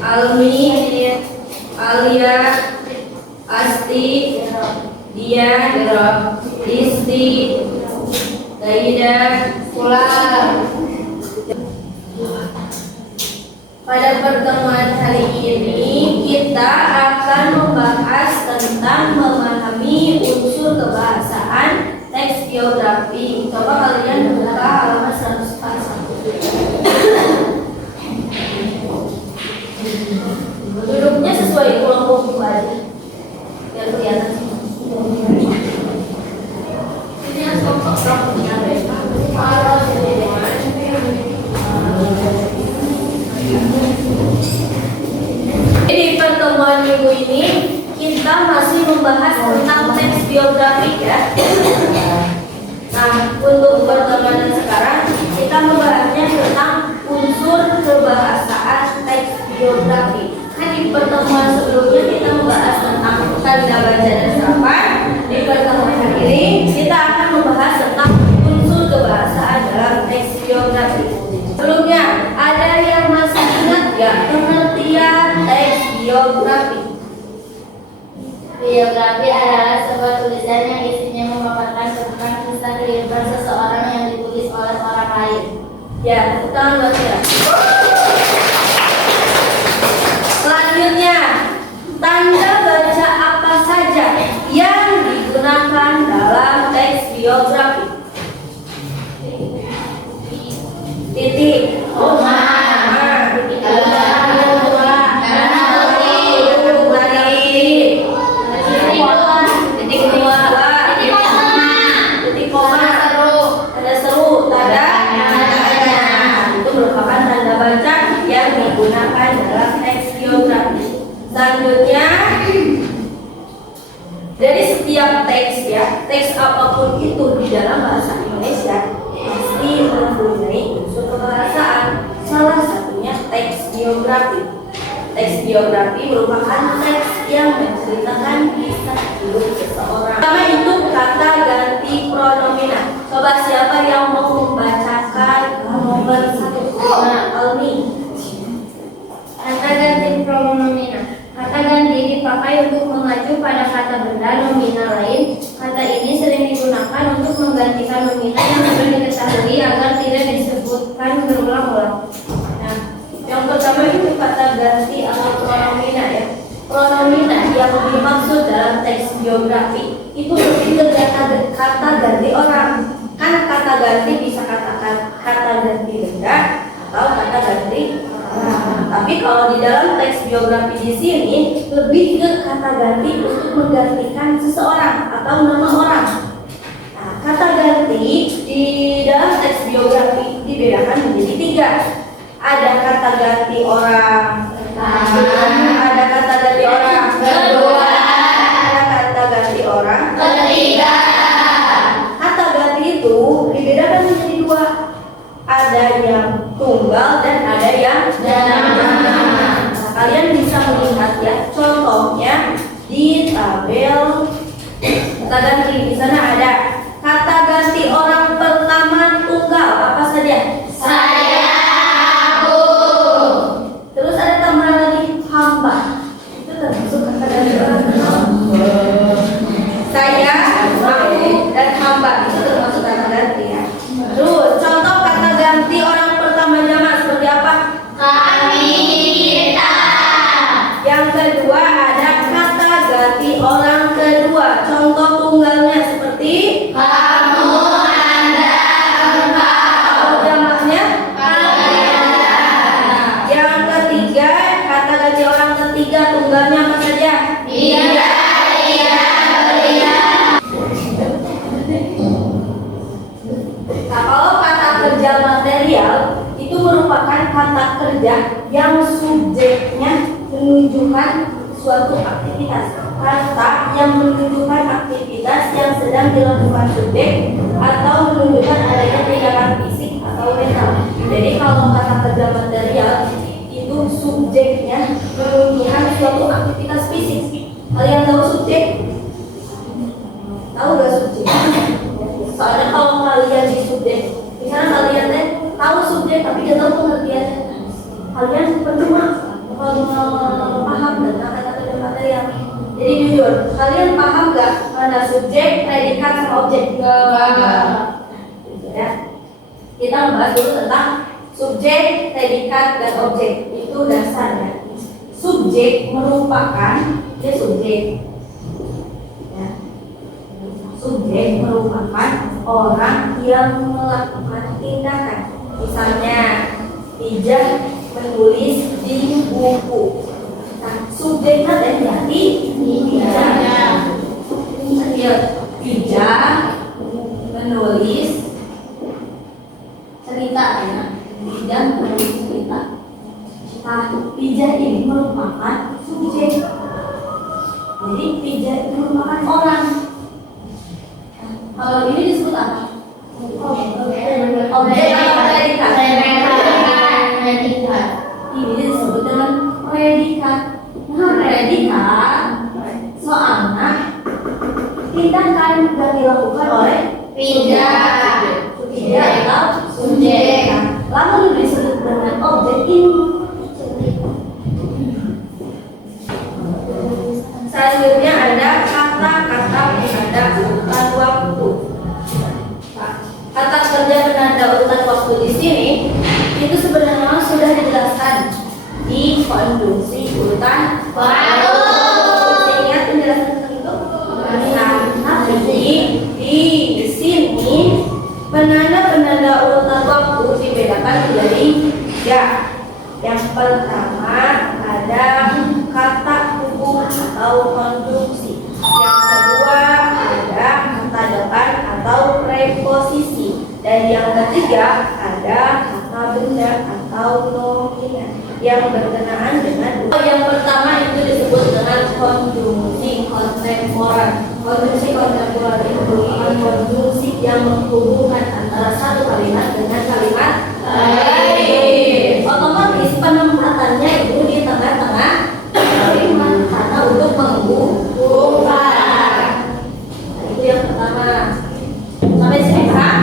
Almi, Alia, Asti, Dian, Disti, Zaida, Pulang. Pada pertemuan hari ini kita akan membahas tentang memahami unsur kebahasaan teks biografi. Coba kalian buka halaman 141. Duduknya sesuai kelompok aja biar kelihatan. Ini yang kelompoknya Jadi pertemuan minggu ini kita masih membahas tentang teks biografi ya. Nah, untuk pertemuan sekarang kita membahasnya tentang unsur kebahasaan teks biografi. Kan di pertemuan sebelumnya kita membahas tentang tanda baca dan serapan. Di pertemuan hari ini kita akan membahas tentang unsur kebahasaan dalam teks biografi. Sebelumnya, ada yang masih ingat ya pengertian teks biografi? Biografi adalah sebuah tulisan yang isinya memaparkan tentang kisah kehidupan seseorang yang ditulis oleh orang lain. Ya, tangan baca. Selanjutnya, tanda baca apa saja yang digunakan dalam teks biografi? Titik, koma, titik koma, ada seru, tanda itu merupakan tanda baca yang digunakan dalam teks biografi. Selanjutnya, dari setiap teks ya, teks apapun itu di dalam bahasa Indonesia pasti mempunyai unsur kebahasaan. Salah satunya teks biografi. Teks biografi merupakan teks yang menceritakan kisah hidup seseorang. Pertama itu kata ganti pronomina. Coba siapa yang mau membacakan nomor 1? Almi. Kata ganti pronomina. Kata ganti dipakai untuk mengacu pada kata benda nominal lain. Kata ini sering digunakan untuk menggantikan nominal yang sudah diketahui agar tidak disebutkan berulang-ulang. Nah, yang pertama itu kata ganti atau pronomina ya. Pronomina yang dimaksud dalam teks biografi itu lebih ke kata ganti orang. Kan kata ganti bisa katakan kata ganti benda atau kata ganti orang. Tapi kalau di dalam teks biografi di sini lebih ke kata ganti untuk menggantikan seseorang atau nama orang. Nah, kata ganti di dalam teks biografi dibedakan menjadi 3. Ada kata ganti orang pertama, ada kata ganti orang kedua, ada kata ganti orang ketiga. Kata ganti itu dibedakan menjadi 2. Ada yang tunggal dan ada yang jamak. Nah, kalian bisa melihat ya contohnya di tabel kata ganti. Di sana ada kata ganti orang pertama tunggal apa saja? Saya, aku. Terus ada tambahan lagi hamba. Itu termasuk kata ganti orang. Saya, aku, dan hamba itu termasuk kata ganti ya. Terus contoh kata ganti orang pertama jamak seperti apa? Kami, kita. Yang kedua ada kata ganti orang kedua. Contoh tunggalnya seperti Kamu, Anda, engkau. kalau jamaknya. Yang ketiga kata ganti orang ketiga tunggalnya apa saja? Dia, beliau. Nah, kalau kata kerja material itu merupakan kata kerja yang subjeknya menunjukkan suatu aktivitas. Kata yang menunjukkan aktivitas yang sedang dilakukan subjek atau menunjukkan adanya tindakan fisik atau mental. Jadi kalau kata kerja material itu subjeknya menunjukkan suatu aktivitas fisik. Kalian tahu subjek? Tahu gak subjek? Soalnya kalau kalian di subjek, misalnya kalian tahu subjek tapi tidak tahu pengertiannya, Kalian percuma paham tentang kata-kata material. Jadi jujur, kalian paham gak mana subjek, predikat, sama objek? Ya. Kita membahas dulu tentang subjek, predikat, dan objek. Itu dasarnya. Subjek merupakan subjek. Ya. Subjek merupakan orang yang melakukan tindakan. Misalnya, Pijak menulis di buku. Nah, subjeknya dan jadi Pijak menulis cerita ya. Pijak menulis cerita. Nah, Pijak ini merupakan subjek. Jadi Pijak itu merupakan orang. Nah, kalau ini disebut apa? Objek atau predikat? Ini disebut dengan predikat. Nah, predikat soalnya tindakan yang dilakukan oleh Pijak atau subjek. Lalu disebut dengan objek ini. Selanjutnya ada kata-kata penanda urutan waktu. Kata kerja penanda urutan waktu di sini itu sebenarnya sudah dijelaskan di konjungsi urutan waktu. Ingat penjelasan tentang itu? Nah, tapi di sini penanda urutan waktu dibedakan menjadi 3. Yang pertama ada kata hubung atau konjungsi. Yang kedua ada kata depan atau preposisi. Dan yang ketiga ada kata benda atau nominal yang berkenaan dengan. Yang pertama itu disebut dengan konjungsi kontemporer. Konjungsi kontemporer itu merupakan konjungsi yang menghubungkan antara satu kalimat dengan kalimat lain. Otomatis penempatannya itu di tengah-tengah kalimat karena untuk menghubungkan. Nah, itu yang pertama. Sampai sini paham?